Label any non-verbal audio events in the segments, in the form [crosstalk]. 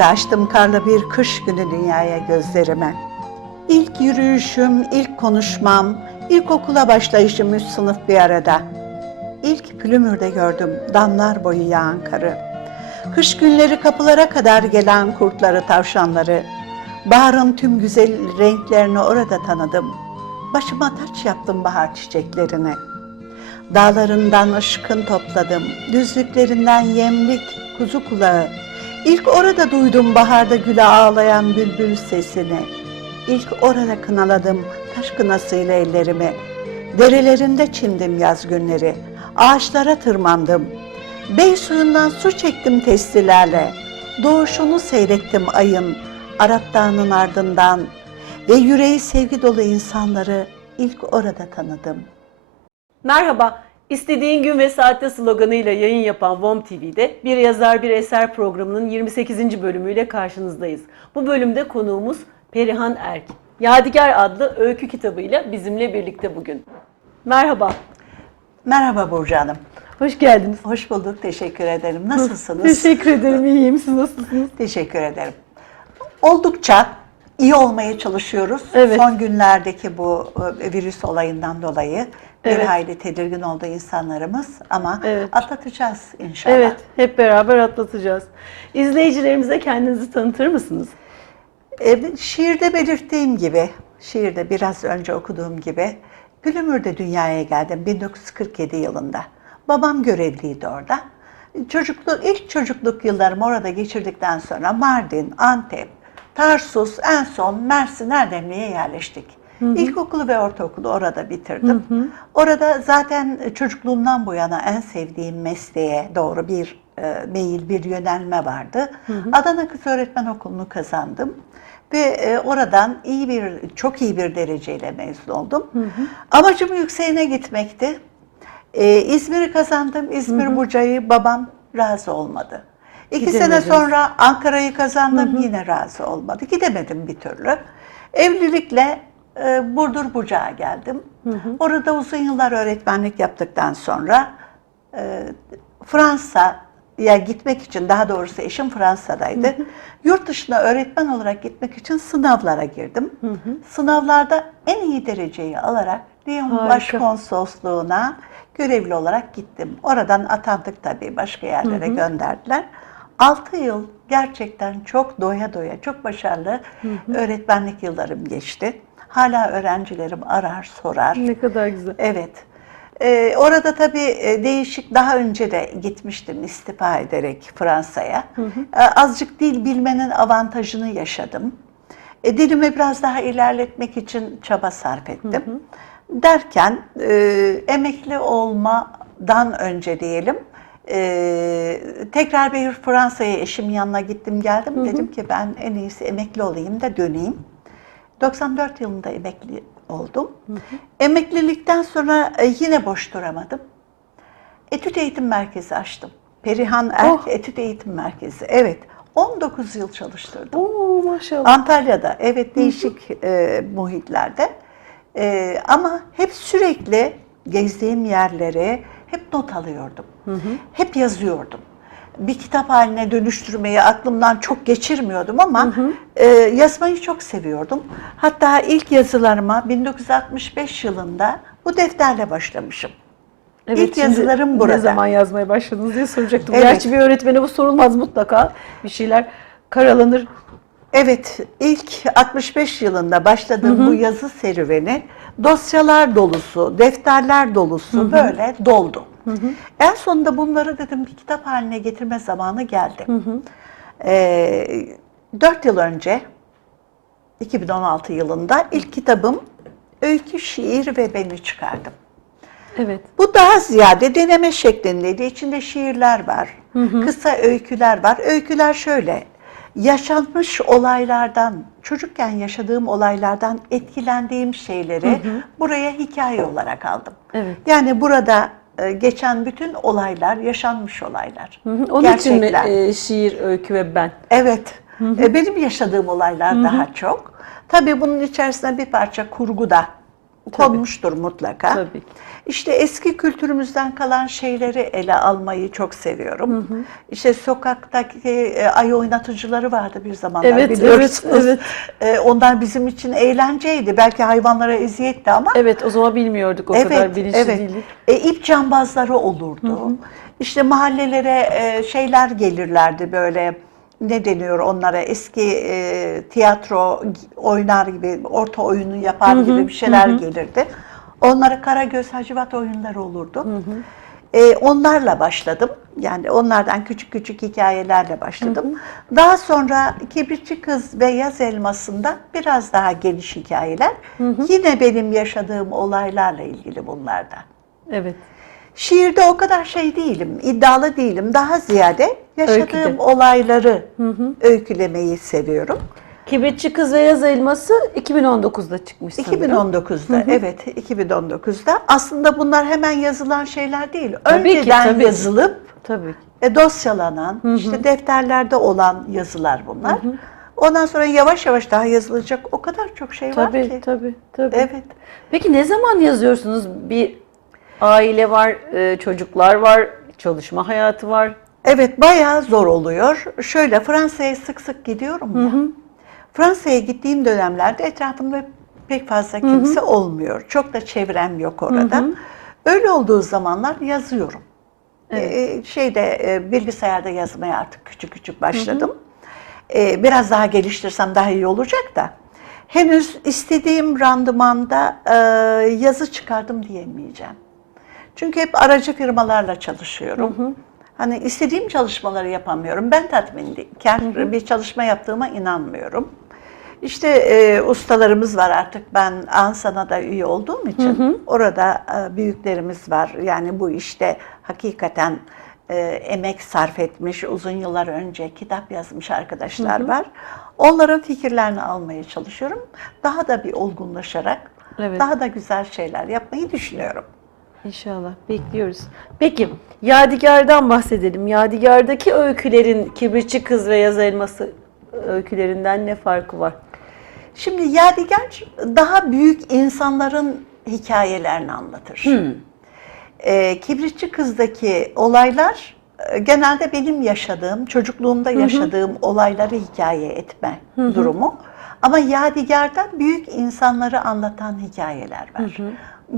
Pülümür'de açtım karlı bir kış günü dünyaya gözlerime. İlk yürüyüşüm, ilk konuşmam, ilkokula başlayışım üç sınıf bir arada. İlk Pülümür'de gördüm damlar boyu yağan karı. Kış günleri kapılara kadar gelen kurtları, tavşanları. Baharın tüm güzel renklerini orada tanıdım. Başıma taç yaptım bahar çiçeklerine. Dağlarından ışkın topladım, düzlüklerinden yemlik, kuzu kulağı. İlk orada duydum baharda güle ağlayan bülbül sesini. İlk orada kınaladım taş kınasıyla ellerimi. Derelerinde çimdim yaz günleri. Ağaçlara tırmandım. Bey suyundan su çektim testilerle. Doğuşunu seyrettim ayın, Arap Dağı'nın ardından. Ve yüreği sevgi dolu insanları ilk orada tanıdım. Merhaba, istediğin gün ve saatte sloganıyla yayın yapan WOM TV'de Bir Yazar Bir Eser programının 28. bölümüyle karşınızdayız. Bu bölümde konuğumuz Perihan Erk. Yadigar adlı öykü kitabıyla bizimle birlikte bugün. Merhaba, Merhaba Burcu Hanım. hoş geldiniz. Hoş bulduk, teşekkür ederim. Nasılsınız? Teşekkür ederim, iyiyim. Siz nasılsınız? Teşekkür ederim. Oldukça iyi olmaya çalışıyoruz. Evet. Son günlerdeki bu e, virüs olayından dolayı bir Evet. hayli tedirgin oldu insanlarımız ama Evet. atlatacağız inşallah. Evet, hep beraber atlatacağız. İzleyicilerimize kendinizi tanıtır mısınız? E, şiirde belirttiğim gibi, şiirde biraz önce okuduğum gibi Pülümür'de dünyaya geldim 1947 yılında. Babam görevliydi orada. Çocukluk, ilk çocukluk yıllarımı orada geçirdikten sonra Mardin, Antep, Tarsus, en son Mersin Erdemli'ye yerleştik. İlkokulu ve ortaokulu orada bitirdim. Orada zaten çocukluğumdan bu yana en sevdiğim mesleğe doğru bir e, meyil, bir yönelme vardı. Adana Kız Öğretmen Okulu'nu kazandım ve e, oradan iyi bir, çok iyi bir dereceyle mezun oldum. Amacım yükseğine gitmekti. E, İzmir'i kazandım. İzmir Buca'yı babam razı olmadı. İki sene Gidemediniz. sonra Ankara'yı kazandım yine razı olmadı. Gidemedim bir türlü. Evlilikle e, Burdur Buca'ya geldim. Orada uzun yıllar öğretmenlik yaptıktan sonra e, Fransa'ya gitmek için, daha doğrusu eşim Fransa'daydı. Yurt dışına öğretmen olarak gitmek için sınavlara girdim. Sınavlarda en iyi dereceyi alarak Lyon. Başkonsolosluğu'na görevli olarak gittim. Oradan atandık tabii, başka yerlere gönderdiler. 6 yıl gerçekten çok doya doya, çok başarılı öğretmenlik yıllarım geçti. Hala öğrencilerim arar, sorar. Ne kadar güzel. Evet. Ee, orada tabii e, değişik, daha önce de gitmiştim istifa ederek Fransa'ya. Ee, azıcık dil bilmenin avantajını yaşadım. E, dilimi biraz daha ilerletmek için çaba sarf ettim. Derken e, emekli olmadan önce diyelim, e, tekrar bir Fransa'ya eşimin yanına gittim geldim. Dedim ki ben en iyisi emekli olayım da döneyim. 94 yılında emekli oldum. Emeklilikten sonra e, yine boş duramadım. Etüt Eğitim Merkezi açtım. Perihan Erk Oh. Etüt Eğitim Merkezi. Evet. 19 yıl çalıştırdım. Oo maşallah. Antalya'da, evet değişik e, muhitlerde. E, ama hep sürekli gezdiğim yerleri hep not alıyordum. Hep yazıyordum. Bir kitap haline dönüştürmeyi aklımdan çok geçirmiyordum ama e, yazmayı çok seviyordum. Hatta ilk yazılarıma 1965 yılında bu defterle başlamışım. İlk şimdi yazılarım burada. Ne zaman yazmaya başladınız diye soracaktım. Evet. Gerçi bir öğretmene bu sorulmaz mutlaka. Bir şeyler karalanır. Evet, ilk 65 yılında başladığım bu yazı serüveni dosyalar dolusu, defterler dolusu böyle doldu. En sonunda bunları dedim bir kitap haline getirme zamanı geldi. Ee, 4 yıl önce, 2016 yılında ilk kitabım Öykü, Şiir ve Beni çıkardım. Evet. Bu daha ziyade deneme şeklindeydi. İçinde şiirler var, kısa öyküler var. Öyküler şöyle, yaşanmış olaylardan, çocukken yaşadığım olaylardan etkilendiğim şeyleri buraya hikaye olarak aldım. Evet. Yani burada e, geçen bütün olaylar yaşanmış olaylar. Hı hı. Onun için mi Gerçekler. e, şiir, öykü ve ben? Evet. E, Benim yaşadığım olaylar daha çok. Tabii bunun içerisine bir parça kurgu da konmuştur mutlaka. Tabii. İşte eski kültürümüzden kalan şeyleri ele almayı çok seviyorum. İşte sokaktaki e, ay oynatıcıları vardı bir zamanlar Evet, biliyorsunuz. evet, E, onlar bizim için eğlenceydi. Belki hayvanlara eziyetti ama Evet o zaman bilmiyorduk o kadar bilinçli değildik. e, ip cambazları olurdu. İşte mahallelere e, şeyler gelirlerdi böyle ne deniyor onlara eski e, tiyatro oynar gibi orta oyunu yapar gibi bir şeyler gelirdi. Onlara Karagöz Hacivat oyunları olurdu. E, onlarla başladım. Yani onlardan küçük küçük hikayelerle başladım. Daha sonra Kibritçi Kız ve Yaz Elması'nda biraz daha geniş hikayeler. Yine benim yaşadığım olaylarla ilgili bunlarda. Evet. Şiirde o kadar şey değilim, iddialı değilim. Daha ziyade yaşadığım Öyküde. olayları öykülemeyi seviyorum. Kibritçi Kız ve Yaz Elması 2019'da çıkmış sanırım. 2019'da, evet 2019'da. Aslında bunlar hemen yazılan şeyler değil. Tabii ki, Önceden tabii ki. yazılıp Tabii. e, dosyalanan, işte defterlerde olan yazılar bunlar. Ondan sonra yavaş yavaş daha yazılacak o kadar çok şey var Tabii, ki. tabii, tabii. Evet. Peki ne zaman yazıyorsunuz? Bir aile var, e, çocuklar var, çalışma hayatı var. Evet bayağı zor oluyor. Şöyle Fransa'ya sık sık gidiyorum ya. Fransa'ya gittiğim dönemlerde etrafımda pek fazla kimse olmuyor. Çok da çevrem yok orada. Öyle olduğu zamanlar yazıyorum. Ee, şeyde e, bilgisayarda yazmaya artık küçük küçük başladım. Ee, biraz daha geliştirsem daha iyi olacak da. Henüz istediğim randımanda e, yazı çıkardım diyemeyeceğim. Çünkü hep aracı firmalarla çalışıyorum. Hani istediğim çalışmaları yapamıyorum. Ben tatminkar bir çalışma yaptığıma inanmıyorum. İşte e, ustalarımız var artık. Ben Ansan'a da üye olduğum için orada e, büyüklerimiz var. Yani bu işte hakikaten e, emek sarf etmiş, uzun yıllar önce kitap yazmış arkadaşlar var. Onların fikirlerini almaya çalışıyorum. Daha da bir olgunlaşarak Evet. daha da güzel şeyler yapmayı düşünüyorum. İnşallah bekliyoruz. Peki Yadigar'dan bahsedelim. Yadigar'daki öykülerin Kibritçi Kız ve Yaz Elması öykülerinden ne farkı var? Şimdi Yadigar daha büyük insanların hikayelerini anlatır. Ee, Kibritçi Kız'daki olaylar e, genelde benim yaşadığım, çocukluğumda yaşadığım olayları hikaye etme durumu. Ama Yadigar'da büyük insanları anlatan hikayeler var.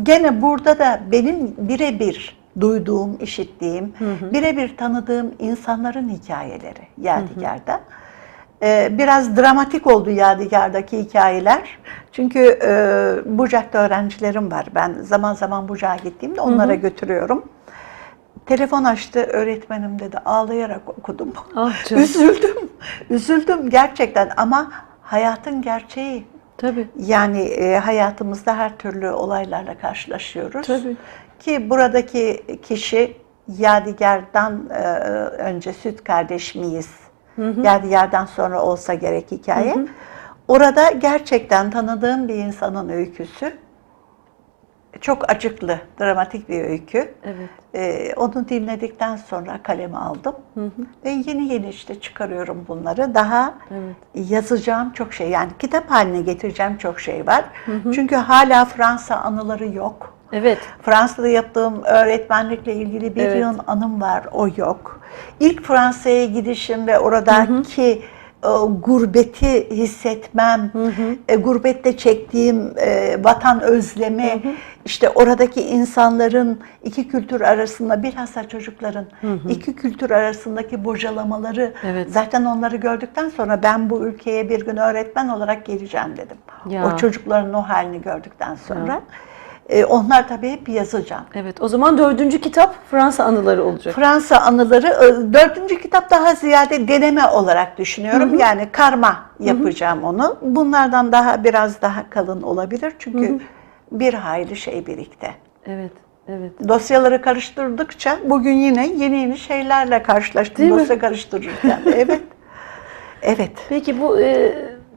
Gene burada da benim birebir duyduğum, işittiğim, birebir tanıdığım insanların hikayeleri Yadigar'da. Ee, biraz dramatik oldu Yadigar'daki hikayeler. Çünkü e, Bucak'ta öğrencilerim var. Ben zaman zaman Bucak'a gittiğimde onlara götürüyorum. Telefon açtı öğretmenim dedi. Ağlayarak okudum. Ah [laughs] canım. Üzüldüm. Üzüldüm gerçekten ama hayatın gerçeği. Tabii. Yani e, hayatımızda her türlü olaylarla karşılaşıyoruz. Tabii. Ki buradaki kişi Yadigar'dan e, önce süt kardeş miyiz? Yadigar'dan sonra olsa gerek hikaye. Orada gerçekten tanıdığım bir insanın öyküsü. Çok acıklı, dramatik bir öykü. Evet. Ee, onu dinledikten sonra kaleme aldım. Ve yeni yeni işte çıkarıyorum bunları. Daha yazacağım çok şey, yani kitap haline getireceğim çok şey var. Çünkü hala Fransa anıları yok. Evet. Fransa'da yaptığım öğretmenlikle ilgili bir Evet. yıl anım var, o yok. İlk Fransa'ya gidişim ve oradaki e, gurbeti hissetmem, e, gurbette çektiğim e, vatan özlemi, işte oradaki insanların iki kültür arasında, bilhassa çocukların iki kültür arasındaki bocalamaları, Evet. zaten onları gördükten sonra ben bu ülkeye bir gün öğretmen olarak geleceğim dedim. Ya. O çocukların o halini gördükten sonra. E, onlar tabii hep yazacağım. Evet. O zaman dördüncü kitap Fransa anıları olacak. Fransa anıları e, dördüncü kitap daha ziyade deneme olarak düşünüyorum. Yani karma yapacağım onu. Bunlardan daha biraz daha kalın olabilir çünkü bir hayli şey birikti. Evet. Evet. Dosyaları karıştırdıkça bugün yine yeni yeni şeylerle karşılaştım Değil mi? dosya karıştırırken. [laughs] evet. Evet. Peki bu e,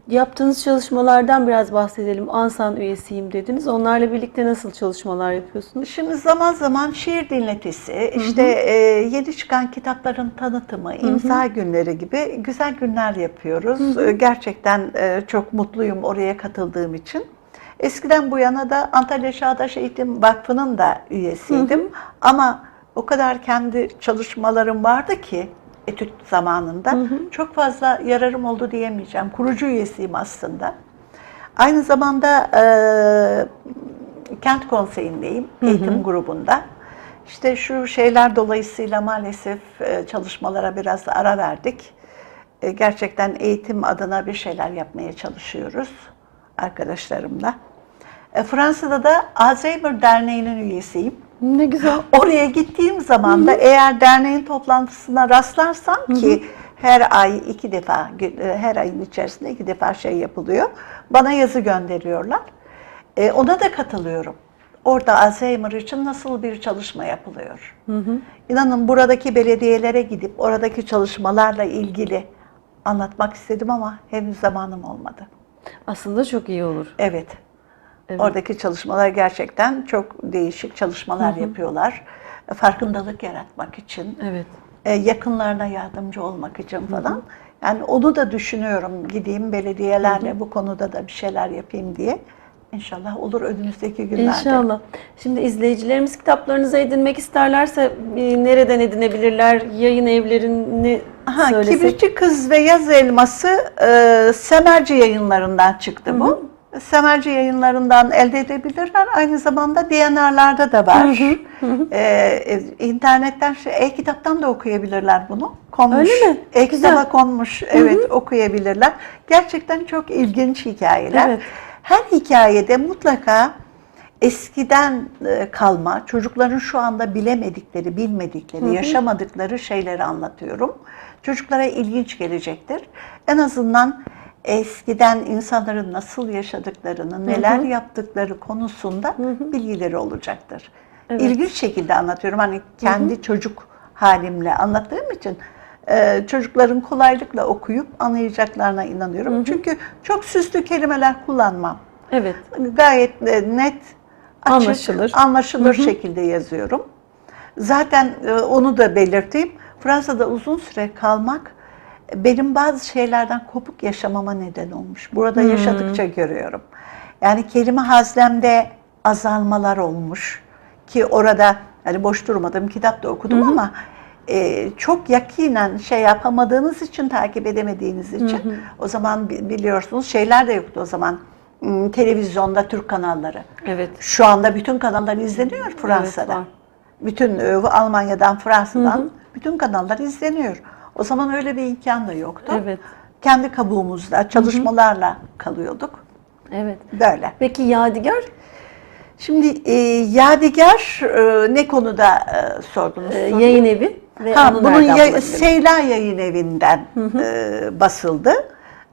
yaptığınız çalışmalardan biraz bahsedelim. Ansan üyesiyim dediniz. Onlarla birlikte nasıl çalışmalar yapıyorsunuz? Şimdi zaman zaman şiir dinletisi, işte e, yeni çıkan kitapların tanıtımı, imza günleri gibi güzel günler yapıyoruz. E, Gerçekten e, çok mutluyum oraya katıldığım için. Eskiden bu yana da Antalya Çağdaş Eğitim Vakfı'nın da üyesiydim. Ama o kadar kendi çalışmalarım vardı ki etüt zamanında çok fazla yararım oldu diyemeyeceğim. Kurucu üyesiyim aslında. Aynı zamanda e, kent konseyindeyim, eğitim grubunda. İşte şu şeyler dolayısıyla maalesef e, çalışmalara biraz ara verdik. E, gerçekten eğitim adına bir şeyler yapmaya çalışıyoruz arkadaşlarımla. E, Fransa'da da Alzheimer Derneği'nin üyesiyim. Ne güzel. Oraya gittiğim zaman da eğer derneğin toplantısına rastlarsam ki her ay iki defa, e, her ayın içerisinde iki defa şey yapılıyor. Bana yazı gönderiyorlar. E, ona da katılıyorum. Orada Alzheimer için nasıl bir çalışma yapılıyor? İnanın buradaki belediyelere gidip oradaki çalışmalarla ilgili anlatmak istedim ama henüz zamanım olmadı. Aslında çok iyi olur. Evet. Evet. Oradaki çalışmalar gerçekten çok değişik çalışmalar yapıyorlar. Farkındalık yaratmak için, Evet. e, yakınlarına yardımcı olmak için falan. Yani onu da düşünüyorum. Gideyim belediyelerle bu konuda da bir şeyler yapayım diye. İnşallah olur önümüzdeki günlerde. İnşallah. Şimdi izleyicilerimiz kitaplarınızı edinmek isterlerse e, nereden edinebilirler? Yayın evlerini Ha, söylesek. Kibritçi Kız ve Yaz Elması e, Semerci yayınlarından çıktı bu. Semerci yayınlarından elde edebilirler. Aynı zamanda DNR'larda da var. E, e, internetten, şey, e-kitaptan da okuyabilirler bunu. Konmuş. Öyle mi? E-kitaba konmuş. Evet okuyabilirler. Gerçekten çok ilginç hikayeler. Evet. Her hikayede mutlaka eskiden e, kalma, çocukların şu anda bilemedikleri, bilmedikleri, yaşamadıkları şeyleri anlatıyorum. Çocuklara ilginç gelecektir. En azından eskiden insanların nasıl yaşadıklarını, neler yaptıkları konusunda bilgileri olacaktır. İlginç şekilde anlatıyorum. Hani kendi çocuk halimle anlattığım için e, çocukların kolaylıkla okuyup anlayacaklarına inanıyorum. Çünkü çok süslü kelimeler kullanmam. Evet. Gayet e, net, açık, Anlaşılır. anlaşılır şekilde yazıyorum. Zaten e, onu da belirteyim. Fransa'da uzun süre kalmak benim bazı şeylerden kopuk yaşamama neden olmuş. Burada yaşadıkça görüyorum. Yani kelime hazlemde azalmalar olmuş ki orada hani boş durmadım kitap da okudum ama e, çok yakinen şey yapamadığınız için takip edemediğiniz için o zaman bi- biliyorsunuz şeyler de yoktu o zaman Hmm, televizyonda Türk kanalları. Evet. Şu anda bütün kanallar izleniyor Fransa'da. var. bütün e, Almanya'dan, Fransa'dan bütün kanallar izleniyor. O zaman öyle bir imkan da yoktu. Evet. Kendi kabuğumuzda çalışmalarla kalıyorduk. Evet. Böyle. Peki Yadigar? Şimdi e, Yadigar e, ne konuda e, sordunuz? e, yayın evi ve Ha, bunun ya-? Seyla Yayın Evi'nden e, basıldı.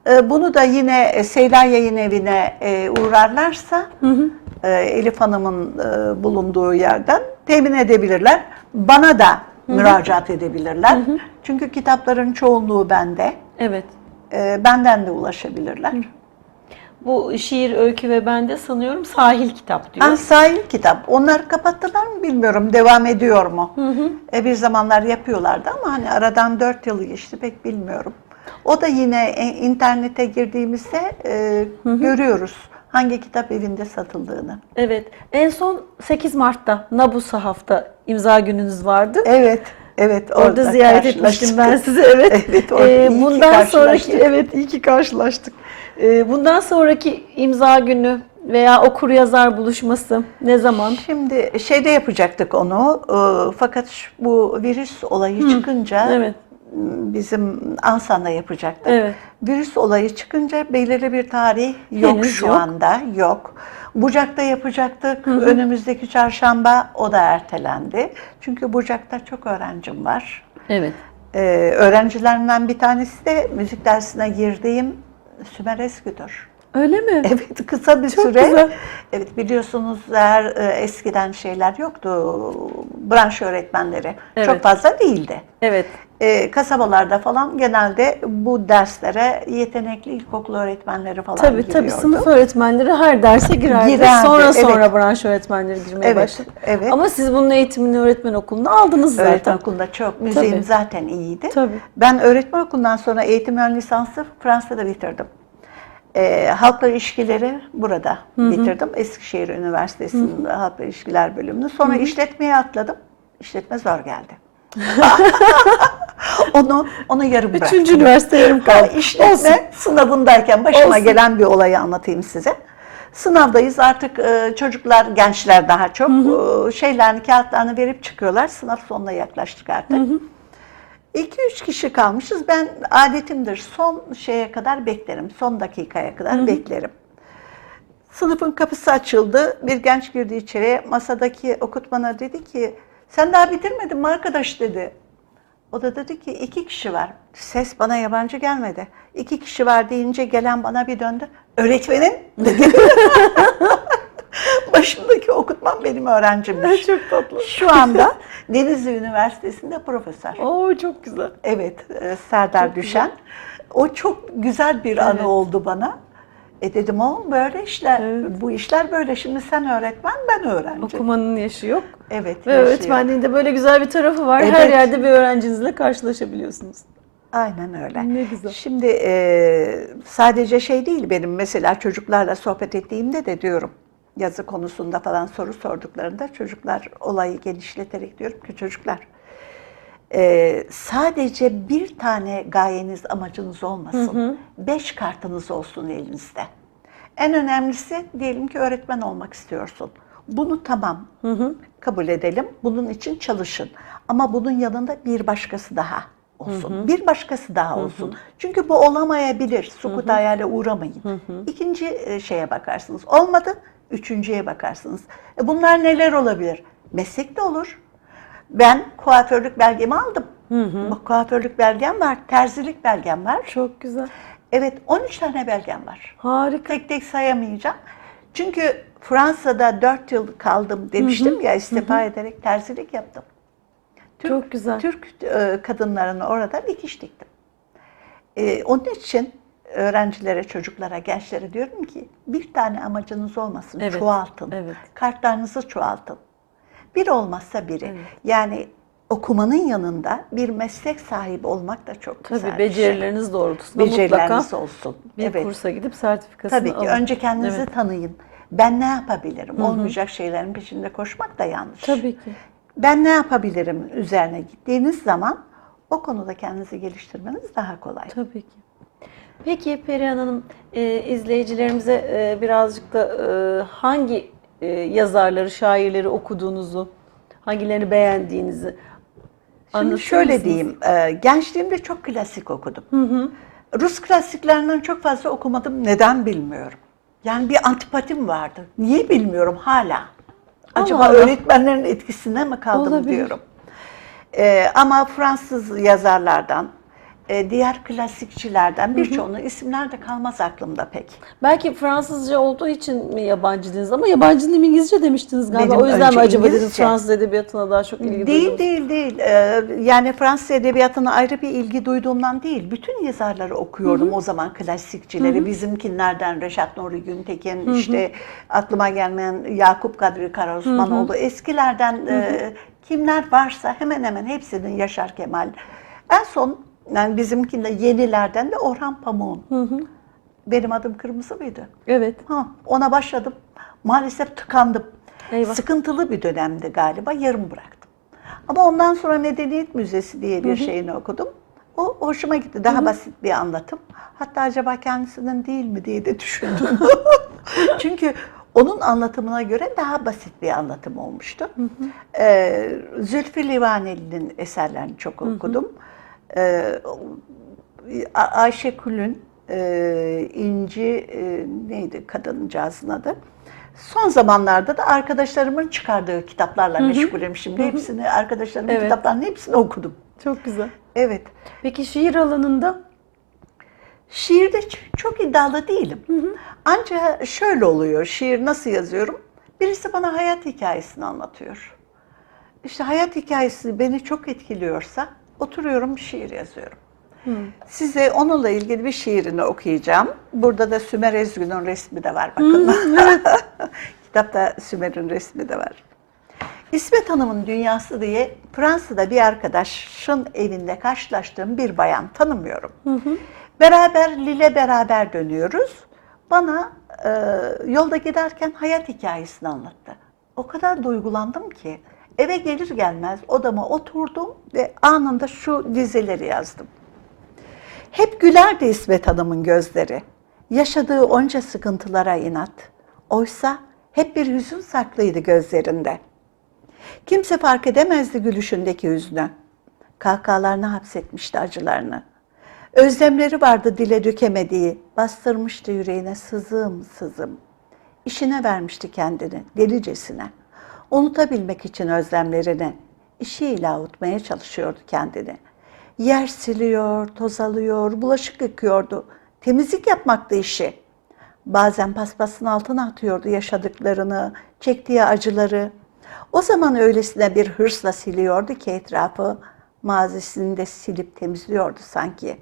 E, bunu da yine e, Seyla Yayın Evi'ne e, uğrarlarsa e, Elif Hanım'ın e, bulunduğu yerden temin edebilirler. Bana da müracaat edebilirler. Çünkü kitapların çoğunluğu bende. Evet. E, benden de ulaşabilirler. Bu şiir, öykü ve bende sanıyorum sahil kitap diyor. Ha, sahil kitap. Onlar kapattılar mı bilmiyorum. Devam ediyor mu? E, bir zamanlar yapıyorlardı ama hani aradan dört yıl geçti pek bilmiyorum. O da yine e, internete girdiğimizde e, görüyoruz hangi kitap evinde satıldığını. Evet. En son 8 Mart'ta Nabu Sahaf'ta imza gününüz vardı. Evet, evet. Orada ziyaret etmiştim ben sizi. Evet. [laughs] Evet, orada iyi ki bundan sonraki karşılaştık. evet iyi ki karşılaştık. Ee, bundan sonraki imza günü veya okur yazar buluşması ne zaman? Şimdi şeyde yapacaktık onu e, fakat bu virüs olayı çıkınca Evet. Bizim Ansan'da yapacaktık. Evet. Virüs olayı çıkınca belirli bir tarih yok Henüz şu yok. anda, yok. Bucak'ta yapacaktık. Önümüzdeki çarşamba o da ertelendi. Çünkü Bucak'ta çok öğrencim var. Evet. Ee, öğrencilerinden bir tanesi de müzik dersine girdiğim Sümer Esküdür. Öyle mi? Evet kısa bir Çok süre. güzel. Evet biliyorsunuz her e, eskiden şeyler yoktu. Branş öğretmenleri Evet. çok fazla değildi. Evet. E, kasabalarda falan genelde bu derslere yetenekli ilkokul öğretmenleri falan Tabii giriyordu. tabii sınıf öğretmenleri her derse girerdi. Girerdi, Sonra evet. sonra branş öğretmenleri girmeye Evet, başladı. evet. Ama siz bunun eğitimini öğretmen okulunda aldınız zaten. Öğretmen okulunda çok, müziğim Tabii. zaten iyiydi. Tabii. Ben öğretmen okulundan sonra eğitim ön lisansı Fransa'da bitirdim. Ee, halkla ilişkileri burada bitirdim. Eskişehir Üniversitesi'nde halkla ilişkiler bölümünü. Sonra işletmeye atladım. İşletme zor geldi. [laughs] onu onu yarım bıraktım. Üçüncü üniversite yarım kaldı. İşletme sınavındayken başıma Olsun. gelen bir olayı anlatayım size. Sınavdayız artık e, çocuklar, gençler daha çok e, şeylerini, kağıtlarını verip çıkıyorlar. Sınav sonuna yaklaştık artık. 2-3 kişi kalmışız. Ben adetimdir son şeye kadar beklerim. Son dakikaya kadar beklerim. Sınıfın kapısı açıldı. Bir genç girdi içeriye. Masadaki okutmana dedi ki sen daha bitirmedin mi arkadaş dedi. O da dedi ki iki kişi var. Ses bana yabancı gelmedi. İki kişi var deyince gelen bana bir döndü. Öğretmenim dedi. [laughs] Başımdaki okutman benim öğrencimmiş. Çok tatlı. Şu anda Denizli Üniversitesi'nde profesör. Oo çok güzel. Evet, e, Serdar Düşen. O çok güzel bir anı Evet. oldu bana. E dedim oğlum böyle işler, Evet. bu işler böyle. Şimdi sen öğretmen, ben öğrenci. Okumanın yaşı yok. Evet, Ve yaşıyor. öğretmenliğin de böyle güzel bir tarafı var. Her Evet. yerde bir öğrencinizle karşılaşabiliyorsunuz. Aynen öyle. Ne güzel. Şimdi e, sadece şey değil benim mesela çocuklarla sohbet ettiğimde de diyorum yazı konusunda falan soru sorduklarında çocuklar olayı genişleterek diyorum ki çocuklar e, sadece bir tane gayeniz amacınız olmasın. Beş kartınız olsun elinizde. En önemlisi diyelim ki öğretmen olmak istiyorsun. Bunu tamam kabul edelim. Bunun için çalışın. Ama bunun yanında bir başkası daha olsun. Bir başkası daha olsun. Çünkü bu olamayabilir. Sukut hayale uğramayın. İkinci e, şeye bakarsınız. Olmadı. Üçüncüye bakarsınız. E bunlar neler olabilir? Meslek de olur. Ben kuaförlük belgemi aldım. Bak, kuaförlük belgem var. Terzilik belgem var. Çok güzel. Evet 13 tane belgem var. Harika. Tek tek sayamayacağım. Çünkü Fransa'da 4 yıl kaldım demiştim ya istifa ederek terzilik yaptım. Türk, Çok güzel. Türk e, kadınlarına orada dikiş diktim. E, onun için öğrencilere, çocuklara, gençlere diyorum ki bir tane amacınız olmasın, Evet, çoğaltın. evet. Kartlarınızı çoğaltın. Bir olmazsa biri. Evet. Yani okumanın yanında bir meslek sahibi olmak da çok güzel Tabii şey. becerileriniz doğrultusunda Becerileriniz mutlaka olsun. bir evet. kursa gidip sertifikasını Tabii ki alın. önce kendinizi Evet. tanıyın. Ben ne yapabilirim? Olmayacak şeylerin peşinde koşmak da yanlış. Tabii ki. Ben ne yapabilirim üzerine gittiğiniz zaman o konuda kendinizi geliştirmeniz daha kolay. Tabii ki. Peki Perihan Hanım, e, izleyicilerimize e, birazcık da e, hangi e, yazarları, şairleri okuduğunuzu, hangilerini beğendiğinizi Şimdi anlatır şöyle mısınız? diyeyim, e, gençliğimde çok klasik okudum. Rus klasiklerinden çok fazla okumadım. Neden bilmiyorum. Yani bir antipatim vardı. Niye bilmiyorum hala. Acaba Allah. öğretmenlerin etkisine mi kaldım Olabilir. diyorum. E, ama Fransız yazarlardan, e, diğer klasikçilerden birçoğunun isimler de kalmaz aklımda pek. Belki Fransızca olduğu için mi yabancı ama yabancı dilim İngilizce demiştiniz galiba. Benim o yüzden önce mi acaba dedim İngilizce. Fransız edebiyatına daha çok ilgi Değil duydunuz? değil değil. Ee, yani Fransız edebiyatına ayrı bir ilgi duyduğumdan değil. Bütün yazarları okuyorum o zaman klasikçileri. Bizimkinlerden Reşat Nuri Güntekin, işte aklıma gelmeyen Yakup Kadri Karaosmanoğlu. Eskilerden e, kimler varsa hemen hemen hepsinin Yaşar Kemal. En son yani bizimkinde yenilerden de Orhan Pamuk'un. Benim adım Kırmızı mıydı? Evet. Ha, ona başladım. Maalesef tıkandım. Eyvah. Sıkıntılı bir dönemdi galiba. Yarım bıraktım. Ama ondan sonra Medeniyet Müzesi diye bir şeyini okudum. O hoşuma gitti. Daha basit bir anlatım. Hatta acaba kendisinin değil mi diye de [laughs] düşündüm. Çünkü onun anlatımına göre daha basit bir anlatım olmuştu. Ee, Zülfü Livaneli'nin eserlerini çok okudum. Ee, Ayşe Kul'ün e, İnci e, neydi kadıncağızın adı? Son zamanlarda da arkadaşlarımın çıkardığı kitaplarla meşgulüm şimdi. Hepsini, arkadaşlarımın Evet. kitaplarının hepsini okudum. Çok güzel. Evet. Peki şiir alanında? Şiirde çok iddialı değilim. Ancak şöyle oluyor, şiir nasıl yazıyorum? Birisi bana hayat hikayesini anlatıyor. İşte hayat hikayesi beni çok etkiliyorsa oturuyorum şiir yazıyorum. Size onunla ilgili bir şiirini okuyacağım. Burada da Sümer Ezgün'ün resmi de var bakın. [laughs] Kitapta Sümer'in resmi de var. İsmet Hanım'ın Dünyası diye Fransa'da bir arkadaşın evinde karşılaştığım bir bayan tanımıyorum. Beraber Lille beraber dönüyoruz. bana e, yolda giderken hayat hikayesini anlattı. O kadar duygulandım ki eve gelir gelmez odama oturdum ve anında şu dizeleri yazdım. Hep gülerdi İsmet Hanım'ın gözleri. Yaşadığı onca sıkıntılara inat. Oysa hep bir hüzün saklıydı gözlerinde. Kimse fark edemezdi gülüşündeki hüznü. Kahkahalarını hapsetmişti acılarını. Özlemleri vardı dile dökemediği, bastırmıştı yüreğine sızım sızım. İşine vermişti kendini delicesine. Unutabilmek için özlemlerini, işiyle avutmaya çalışıyordu kendini. Yer siliyor, toz alıyor, bulaşık yıkıyordu. Temizlik yapmaktı işi. Bazen paspasın altına atıyordu yaşadıklarını, çektiği acıları. O zaman öylesine bir hırsla siliyordu ki etrafı, mazisini de silip temizliyordu sanki.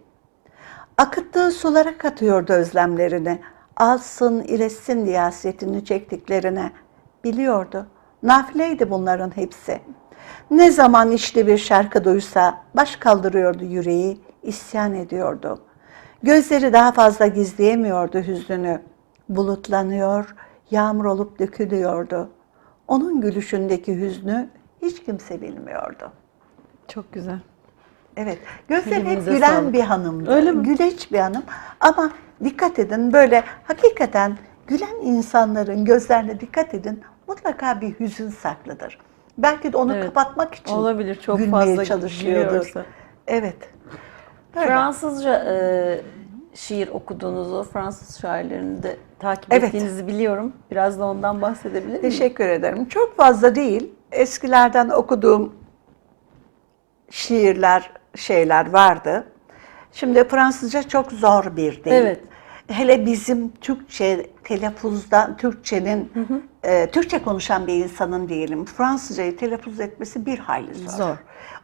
Akıttığı sulara katıyordu özlemlerini. Alsın, iletsin diye hasretini çektiklerine. Biliyordu. Nafileydi bunların hepsi. Ne zaman içli bir şarkı duysa baş kaldırıyordu yüreği, isyan ediyordu. Gözleri daha fazla gizleyemiyordu hüznünü. Bulutlanıyor, yağmur olup dökülüyordu. Onun gülüşündeki hüznü hiç kimse bilmiyordu. Çok güzel. Evet. Gözleri hep gülen sağlık. bir hanımdı. Öyle mi? Güleç bir hanım. Ama dikkat edin böyle hakikaten gülen insanların gözlerine dikkat edin. Mutlaka bir hüzün saklıdır. Belki de onu Evet. kapatmak için Olabilir, çok gülmeye fazla çalışıyordur. gülüyorsa. Evet. Böyle. Fransızca e, şiir okuduğunuzu, Fransız şairlerini de takip Evet. ettiğinizi biliyorum. Biraz da ondan bahsedebilir miyim? Teşekkür ederim. Çok fazla değil. Eskilerden okuduğum şiirler, şeyler vardı. Şimdi Fransızca çok zor bir dil. Evet. Hele bizim Türkçe telaffuzda, Türkçenin, e, Türkçe konuşan bir insanın diyelim, Fransızcayı telaffuz etmesi bir hayli zor. Zor.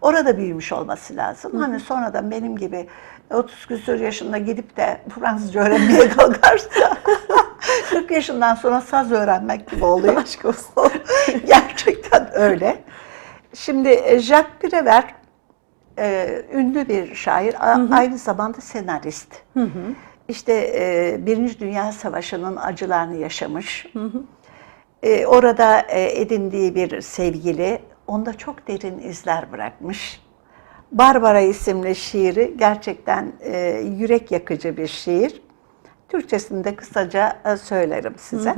Orada büyümüş olması lazım. Hani sonradan benim gibi 30 küsur yaşında gidip de Fransızca öğrenmeye [laughs] kalkarsa [laughs] 40 yaşından sonra saz öğrenmek gibi oluyor. [laughs] Aşk olsun. Gerçekten öyle. Şimdi e, Jacques Prévert e, ünlü bir şair, a- aynı zamanda senarist. İşte e, Birinci Dünya Savaşı'nın acılarını yaşamış. E, orada e, edindiği bir sevgili onda çok derin izler bırakmış. Barbara isimli şiiri gerçekten e, yürek yakıcı bir şiir. Türkçesini de kısaca e, söylerim size.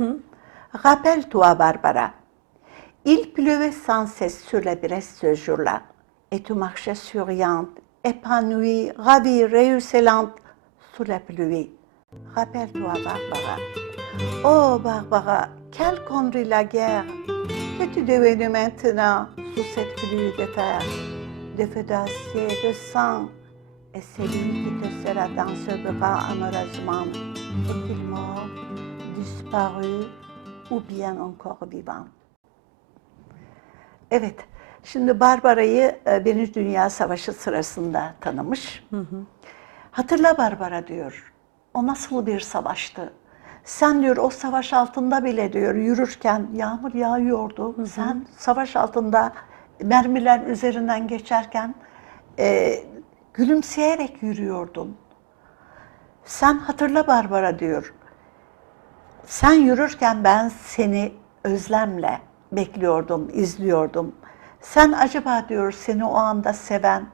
Rappelle-toi Barbara. Il pleuvait sans cesse sur la Bresse ce jour-là, et tu marchais souriante, épanouie, ravie, réusselante sous la pluie. Rappelle-toi Barbara. Oh Barbara, quelle connerie la guerre! Que tu devenu maintenant sous cette pluie de fer, de feu d'acier, de sang? Et celui qui te sera dans ce bras amoureusement, est-il mort, disparu ou bien encore vivant? Evet, şimdi Barbara'yı e, Birinci Dünya Savaşı sırasında tanımış. Hatırla Barbara diyor, o nasıl bir savaştı? Sen diyor o savaş altında bile diyor yürürken yağmur yağıyordu. Sen savaş altında mermiler üzerinden geçerken e, gülümseyerek yürüyordun. Sen hatırla Barbara diyor. Sen yürürken ben seni özlemle bekliyordum, izliyordum. Sen acaba diyor seni o anda seven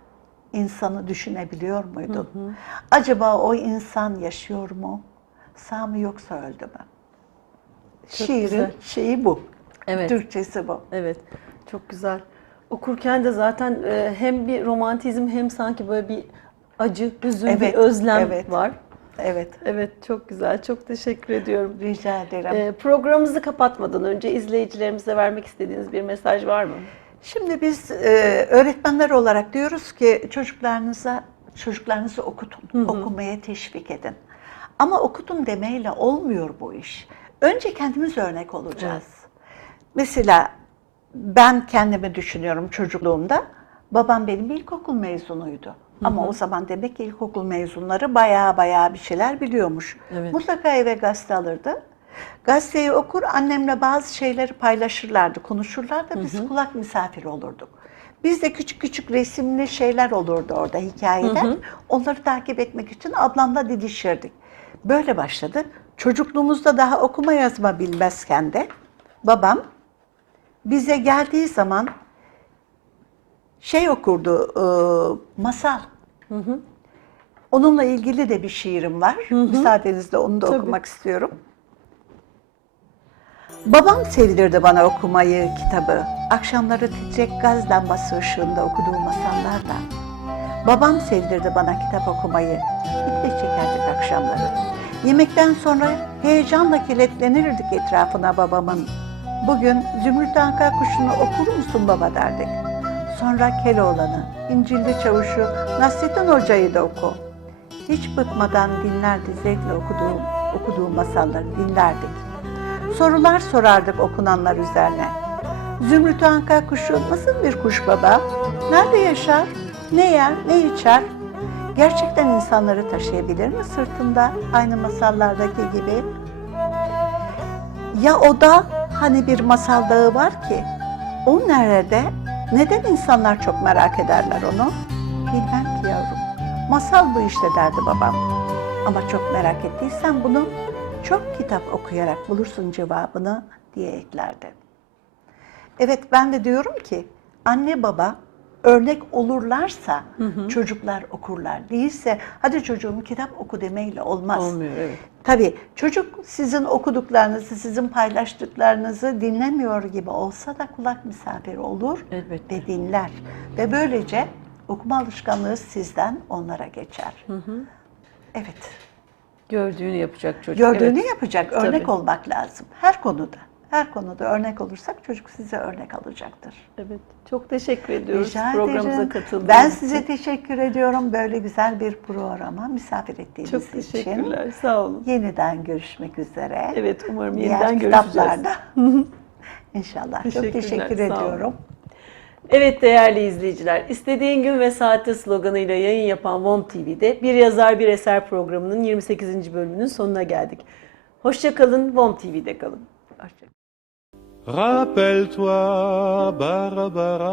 insanı düşünebiliyor muydun? Acaba o insan yaşıyor mu? Sağ mı yoksa öldü mü? Şiirin güzel. şeyi bu. Evet. Türkçesi bu. Evet, çok güzel. Okurken de zaten e, hem bir romantizm hem sanki böyle bir acı, hüzün, bir Evet, özlem evet. var. Evet. Evet, çok güzel. Çok teşekkür ediyorum. Rica ederim. E, programımızı kapatmadan önce izleyicilerimize vermek istediğiniz bir mesaj var mı? Şimdi biz e, öğretmenler olarak diyoruz ki çocuklarınıza çocuklarınızı okutun, okumaya teşvik edin. Ama okutun demeyle olmuyor bu iş. Önce kendimiz örnek olacağız. Mesela ben kendimi düşünüyorum çocukluğumda. Babam benim ilkokul mezunuydu. Ama o zaman demek ki ilkokul mezunları bayağı bayağı bir şeyler biliyormuş. Evet. Mutlaka eve gazete alırdı. Gazeteyi okur, annemle bazı şeyleri paylaşırlardı, konuşurlardı. Biz kulak misafiri olurduk. Bizde küçük küçük resimli şeyler olurdu orada, hikayeler. Onları takip etmek için ablamla didişirdik. Böyle başladı. çocukluğumuzda daha okuma yazma bilmezken de babam bize geldiği zaman şey okurdu, e, masal. Onunla ilgili de bir şiirim var. Müsaadenizle onu da Tabii. okumak istiyorum. Babam sevdirdi bana okumayı, kitabı. Akşamları titrek gaz lambası ışığında okuduğum masallarla. Babam sevdirdi bana kitap okumayı. İple çekerdik akşamları. Yemekten sonra heyecanla kilitlenirdik etrafına babamın. Bugün Zümrüt Anka kuşunu okur musun baba derdik. Sonra Keloğlan'ı, İncilli Çavuşu, Nasrettin Hoca'yı da oku. Hiç bıkmadan dinlerdi zevkle okuduğum, okuduğum masalları dinlerdik. Sorular sorardık okunanlar üzerine. Zümrüt Anka kuşu nasıl bir kuş baba? Nerede yaşar? Ne yer, ne içer? Gerçekten insanları taşıyabilir mi sırtında aynı masallardaki gibi? Ya o da hani bir masal dağı var ki o nerede? Neden insanlar çok merak ederler onu? Bilmem ki yavrum. Masal bu işte derdi babam. Ama çok merak ettiysen bunu çok kitap okuyarak bulursun cevabını diye eklerdi. Evet ben de diyorum ki anne baba örnek olurlarsa çocuklar okurlar. Değilse hadi çocuğum kitap oku demeyle olmaz. Olmuyor evet. Tabii çocuk sizin okuduklarınızı, sizin paylaştıklarınızı dinlemiyor gibi olsa da kulak misafiri olur Elbette. ve dinler. Ve böylece okuma alışkanlığı sizden onlara geçer. Evet. Gördüğünü yapacak çocuk. Gördüğünü evet. yapacak, örnek Tabii. olmak lazım. Her konuda. Her konuda örnek olursak çocuk size örnek alacaktır. Evet. Çok teşekkür ediyoruz Rica programımıza ederim. katıldığınız Ben için. size teşekkür ediyorum böyle güzel bir programa misafir ettiğiniz çok için. teşekkürler. Sağ olun. Yeniden görüşmek üzere. Evet umarım Diğer yeniden görüşeceğiz. kitaplarda. [laughs] İnşallah. Çok teşekkür sağ olun. ediyorum. Evet değerli izleyiciler, istediğin gün ve saatte sloganıyla yayın yapan WOM TV'de Bir Yazar Bir Eser programının 28. bölümünün sonuna geldik. Hoşçakalın, WOM TV'de kalın. Hoşçakalın. Rappelle-toi, Barbara,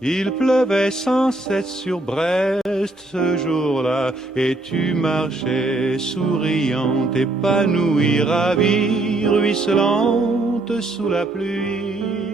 il pleuvait sans cesse sur Brest ce jour-là, et tu marchais souriante, épanouie, ravie, ruisselante sous la pluie.